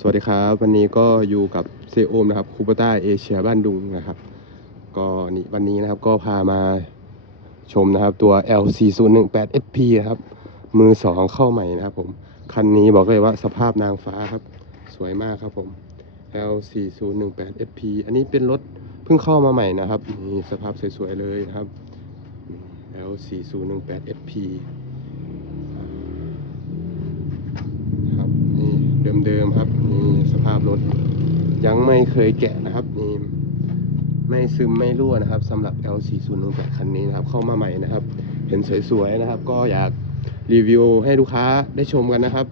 สวัสดีครับ วันนี้ก็อยู่กับเซโอมนะครับคูปต้าเอเชียบ้านดุงนะครับ ก็นี่วันนี้นะครับก็พามาชมนะครับตัว L4018 FP นะครับ มือสองเข้าใหม่นะครับผม คันนี้บอกเลยว่าสภาพนางฟ้าครับ สวยมากครับผม L4018 FP อันนี้เป็นรถเพิ่งเข้ามาใหม่นะครับนี่สภาพสวยๆเลยครับ L4018 FP ครับนี่ เดิมๆครับนี่สภาพรถยังไม่เคยแกะนะครับนี่ไม่ซึมไม่รั่วนะครับสำหรับ L4018 คันนี้นะครับเข้ามาใหม่นะครับ เห็นสวยๆนะครับ ก็อยากรีวิวให้ลูกค้าได้ชมกันนะครับ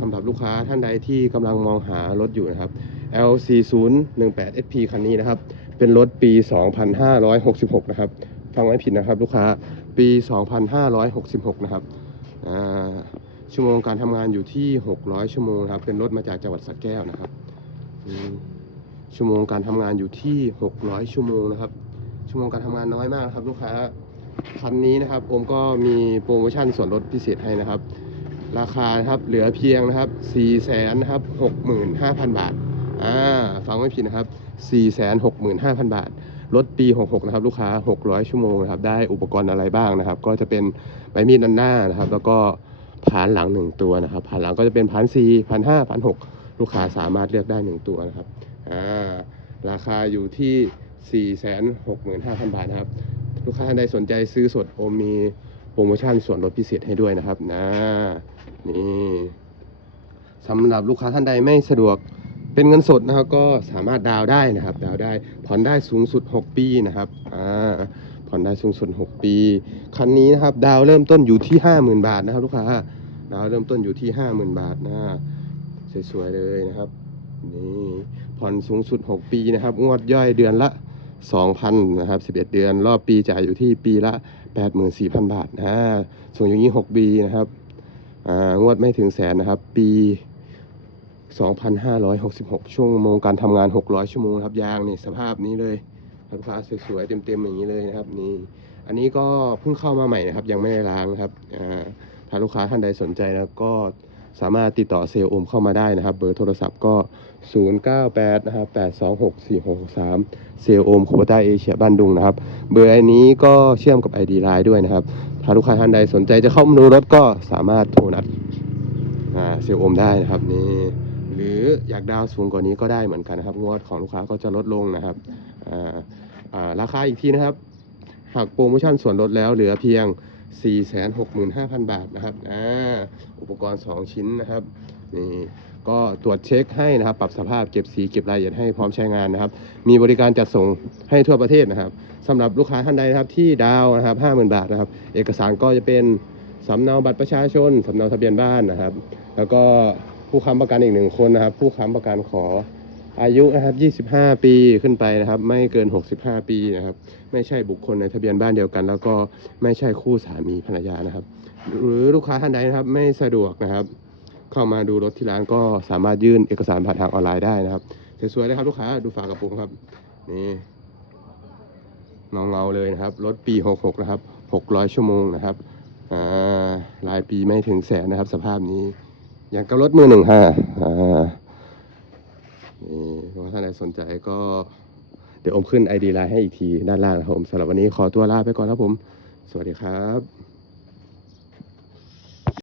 สำหรับลูกค้าท่านใดที่กำลังมองหารถอยู่นะครับ L4018 SP คันนี้นะครับ เป็นรถปี 2566 นะครับฟังไม่ผิดนะครับ ลูกค้าปี 2566 นะครับอ่า ชั่วโมงการทำงานอยู่ที่ 600 ชั่วโมงครับ เป็นรถมาจากจังหวัดสระแก้วนะครับ ชั่วโมงการทำงานอยู่ที่ 600 ชั่วโมงนะครับ ชั่วโมงการทำงานน้อยมากครับ ลูกค้าคันนี้นะครับผมก็มีโปรโมชั่นส่วนลดพิเศษให้นะครับ ราคาครับเหลือเพียงนะครับ4แสนนะครับ65,000 บาทอ่าฟังไม่ผิดนะครับ 4 6 5 0 0 0 บาทรถปี 66 นะครับ ลูกค้า 600 ชั่วโมงนะครับ ได้อุปกรณ์อะไรบ้างนะครับ ก็จะเป็นใบมีดด้านหน้านะครับ แล้วก็ ผานหลังหนึ่งตัวนะครับผานหลังก็จะเป็นพันสี่พันห้าพันหกลูกค้าสามารถเลือกได้หนึ่งตัวนะครับอ่าราคาอยู่ที่สี่แสนหกหมื่นห้าพันบาทนะครับ ลูกค้าท่านใดสนใจซื้อสดโอมมีโปรโมชั่นส่วนลดพิเศษให้ด้วยนะครับนะนี่สำหรับลูกค้าท่านใดไม่สะดวกเป็นเงินสดนะครับ ก็สามารถดาวได้นะครับ ดาวได้ผ่อนได้สูงสุด 6 ปีนะครับอ่า ผ่อนได้สูงสุด6 ปี คันนี้นะครับ ดาวเริ่มต้นอยู่ที่ 50,000 บาทนะครับ ลูกค้าดาวเริ่มต้นอยู่ที่ 50,000 บาทนะสวยๆเลยนะครับนี่ผ่อนสูงสุด 6 ปีนะครับ งวดย่อยเดือนละ 2,000นะครับ11 เดือน รอบปีจ่ายอยู่ที่ปีละ 84,000 บาทนะส่งอย่างนี้6ปีนะครับอ่างวดไม่ถึงแสนนะครับ ปี 2,566 ชั่วโมงการทำงาน 600 ชั่วโมงครับยางนี่สภาพนี้เลย ลูกค้าสวยๆเต็มๆอย่างนี้เลยนะครับนี่อันนี้ก็เพิ่งเข้ามาใหม่นะครับ ยังไม่ได้ล้างครับถ้าลูกค้าท่านใดสนใจนะก็สามารถติดต่อเซลล์โอมเข้ามาได้นะครับ เบอร์โทรศัพท์ก็ 098 นะครับ 826 4663 เซลล์โอมคูปต้าเอเชียบ้านดุงนะครับ เบอร์อันนี้ก็เชื่อมกับ ID Line ด้วยนะครับ ถ้าลูกค้าท่านใดสนใจจะเข้ามาดูรถก็สามารถโทรนัดเซลล์โอมได้นะครับนี่หรืออยากดาวน์สูงกว่านี้ก็ได้เหมือนกันนะครับ งวดของลูกค้าก็จะลดลงนะครับ ราคาอีกทีนะครับหากโปรโมชั่นส่วนลดแล้วเหลือเพียง 465,000 บาทนะครับอ่าอุปกรณ์ 2 ชิ้นนะครับนี่ก็ตรวจเช็คให้นะครับ ปรับสภาพเก็บสีเก็บรายละเอียดให้พร้อมใช้งานนะครับ มีบริการจัดส่งให้ทั่วประเทศนะครับสำหรับลูกค้าท่านใดนะครับที่ดาวน์นะครับ50,000 บาทนะครับ เอกสารก็จะเป็นสำเนาบัตรประชาชนสำเนาทะเบียนบ้านนะครับ แล้วก็ผู้ค้ำประกันอีกหนึ่งคนนะครับ ผู้ค้ำประกันขอ อายุนะครับ25 ปีขึ้นไปนะครับ ไม่เกิน 65 ปีนะครับ ไม่ใช่บุคคลในทะเบียนบ้านเดียวกัน แล้วก็ไม่ใช่คู่สามีภรรยานะครับ หรือลูกค้าท่านใดนะครับไม่สะดวกนะครับ เข้ามาดูรถที่ร้านก็สามารถยื่นเอกสารผ่านทางออนไลน์ได้นะครับสวยๆเลยครับลูกค้าดูฝากระโปรงครับนี่เงาเลยนะครับรถปี 66 นะครับ 600 ชั่วโมงนะครับอ่าลายปีไม่ถึงแสนนะครับ สภาพนี้ อย่างกับรถมือหนึ่งห้าอ่า นี่ถ้าท่านใดสนใจก็เดี๋ยวอมขึ้น ID ไลน์ให้อีกทีด้านล่างนะครับผมสำหรับวันนี้ขอตัวลาไปก่อนครับผม สวัสดีครับ